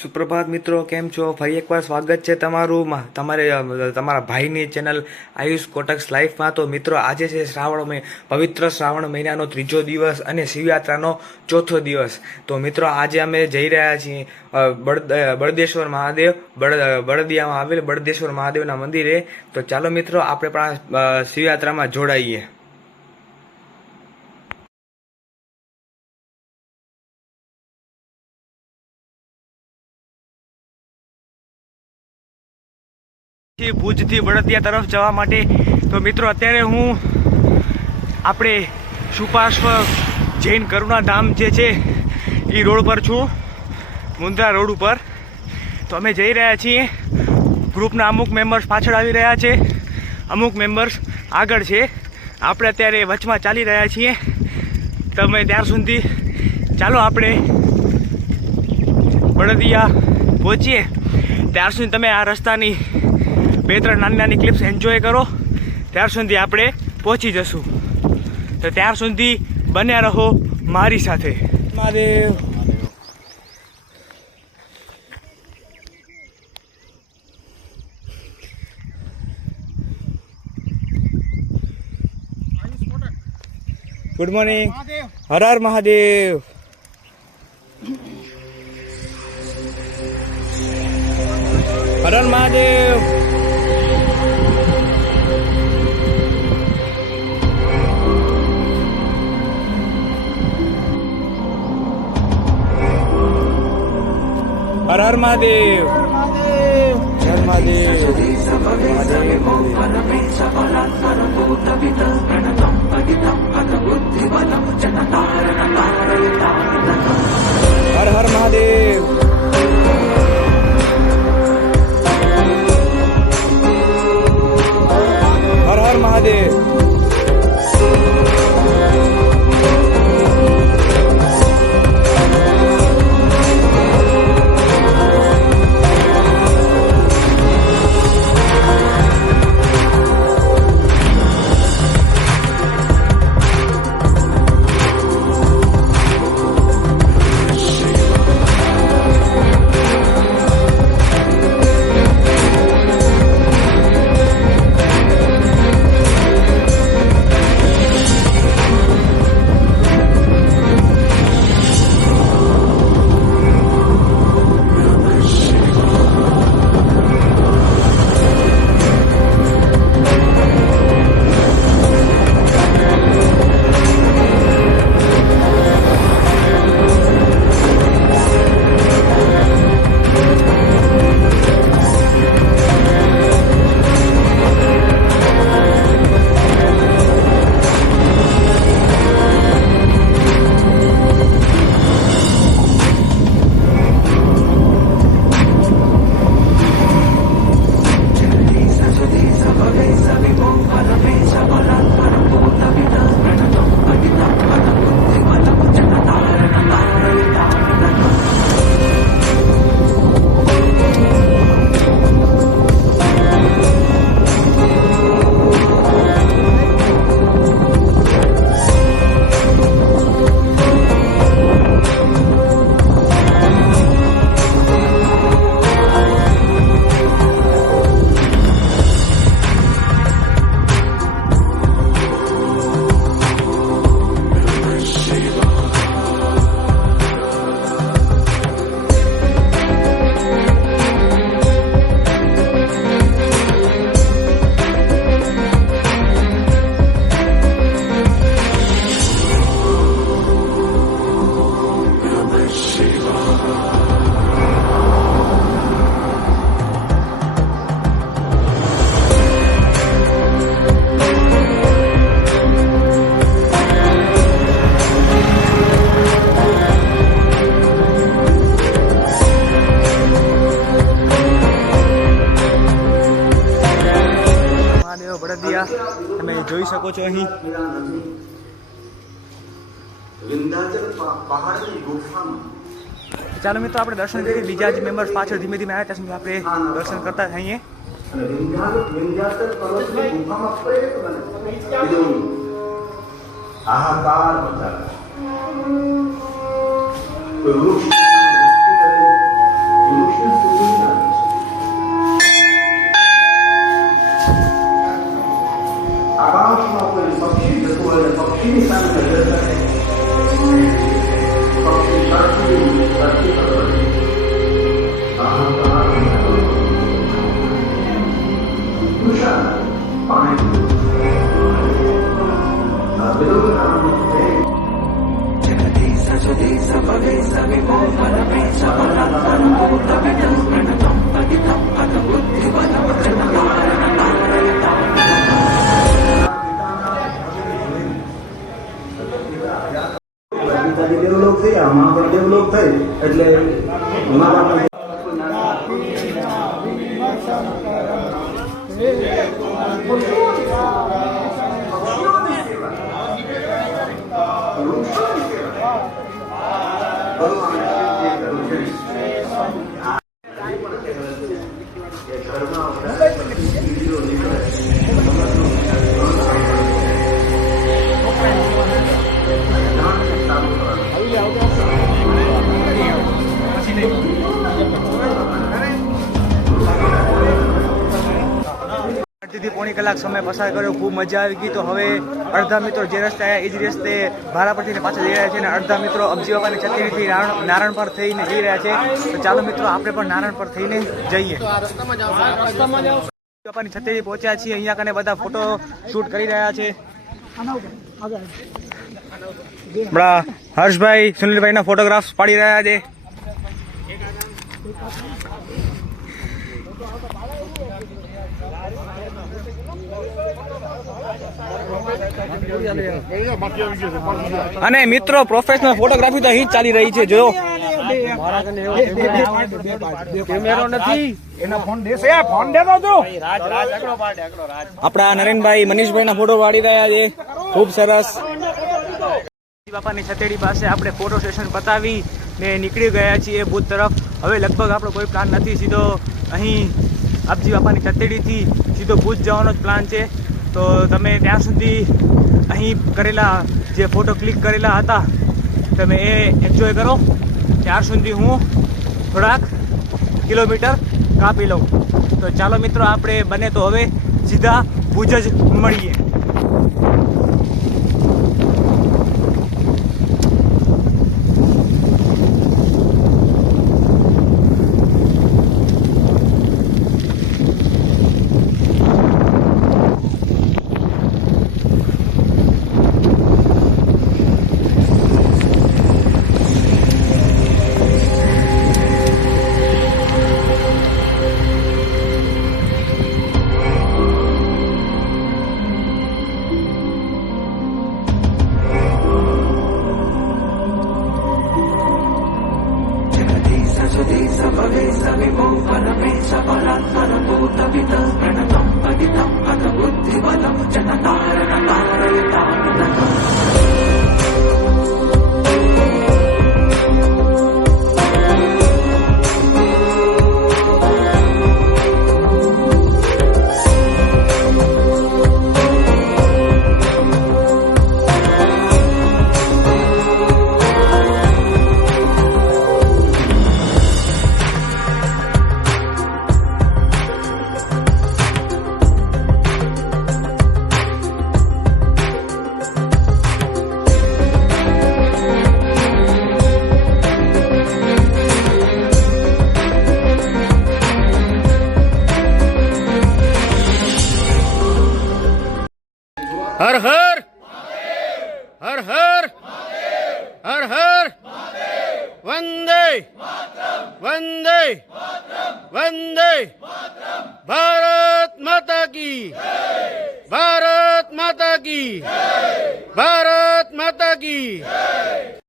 સુપ્રભાત મિત્રો, કેમ છો? ફરી એકવાર સ્વાગત છે તમારું તમારા ભાઈની ચેનલ આયુષ કોટક્સ લાઈફમાં. તો મિત્રો, આજે છે પવિત્ર શ્રાવણ મહિનાનો 3જો દિવસ અને શિવયાત્રાનો 4થો દિવસ. તો મિત્રો, આજે અમે જઈ રહ્યા છીએ બળદેશ્વર મહાદેવ, બળદિયામાં આવેલ બળદેશ્વર મહાદેવના મંદિરે. તો ચાલો મિત્રો, આપણે પણ શિવયાત્રામાં જોડાઈએ. ભુજથી બળદિયા તરફ જવા માટે. તો મિત્રો, અત્યારે હું આપણે સુપાર્શ્વ જૈન કરુણા ધામ જે છે એ રોડ પર છું, મુન્દ્રા રોડ ઉપર. તો અમે જઈ રહ્યા છીએ. ગ્રુપના અમુક મેમ્બર્સ પાછળ આવી રહ્યા છે, અમુક મેમ્બર્સ આગળ છે. આપણે અત્યારે વચમાં ચાલી રહ્યા છીએ. તમે ત્યાર સુધી ચાલો આપણે બળદિયા પહોંચીએ. ત્યાર સુધી તમે આ રસ્તાની 2-3 નાની ક્લિપ્સ એન્જોય કરો. ત્યાર સુધી આપણે પહોંચી જશું. તો ત્યાર સુધી બન્યા રહો મારી સાથે. મહાદેવ. Good morning. હર હર મહાદેવ. હર હર મહાદેવ. હર હર મહાદેવ. હર મહાદેવ. હર હર મહાદેવ. હર હર મહાદેવ. તમે જોઈ શકો છો અહીં. ચાલો મિત્રો, આપણે દર્શન કરીએ. બીજા જે મેમ્બર્સ પાછળ ધીમે ધીમે આવ્યા ત્યાં સુધી આપણે દર્શન કરતા થઈએ. અડધીથી પોણી કલાક સમય પસાર કર્યો, ખૂબ મજા આવી ગઈ. તો હવે અડધા મિત્રો જે રસ્તે આવ્યા એ જ રસ્તે ભારા પરથી પાછા જઈ રહ્યા છે અને અડધા મિત્રો અબજી બાપાની છત્રીથી નારાયણ પર થઈને જઈ રહ્યા છે. તો ચાલો મિત્રો આપણે પણ નારાયણ પર થઈને જઈએ. બાપાની છત્રી પહોંચ્યા છીએ. અહીંયા કને બધા ફોટો શૂટ કરી રહ્યા છે. આપણા હર્ષભાઈ સુનિલભાઈ ના ફોટોગ્રાફ્સ પાડી રહ્યા છે. અને મિત્રો પ્રોફેશનલ ફોટોગ્રાફી તો અહીં જ ચાલી રહી છે. જો કેમેરો નથી, એના ફોન દેશે, ફોન દેતો જો. આપણા નરેનભાઈ મનીષભાઈ ના ફોટો પાડી રહ્યા છે. ખૂબ સરસ. બાપાની છતેડી પાસે આપણે ફોટો સેશન પતાવી ને નીકળી ગયા છીએ ભુજ તરફ. હવે લગભગ આપણો કોઈ પ્લાન નથી, સીધો અહીં આપજી બાપાની છતેડીથી સીધો ભુજ જવાનો જ પ્લાન છે. તો તમે ત્યાં સુધી અહીં કરેલા જે ફોટો ક્લિક કરેલા હતા તમે એ એન્જોય કરો. ત્યાર સુધી હું થોડાક કિલોમીટર કાપી લઉં. તો ચાલો મિત્રો આપણે બને તો હવે સીધા ભુજ જ મળીએ. હર હર હર હર હર હર વંદે વંદે વંદે ભારત માતા કી, ભારત માતા કી, ભારત માતા કી.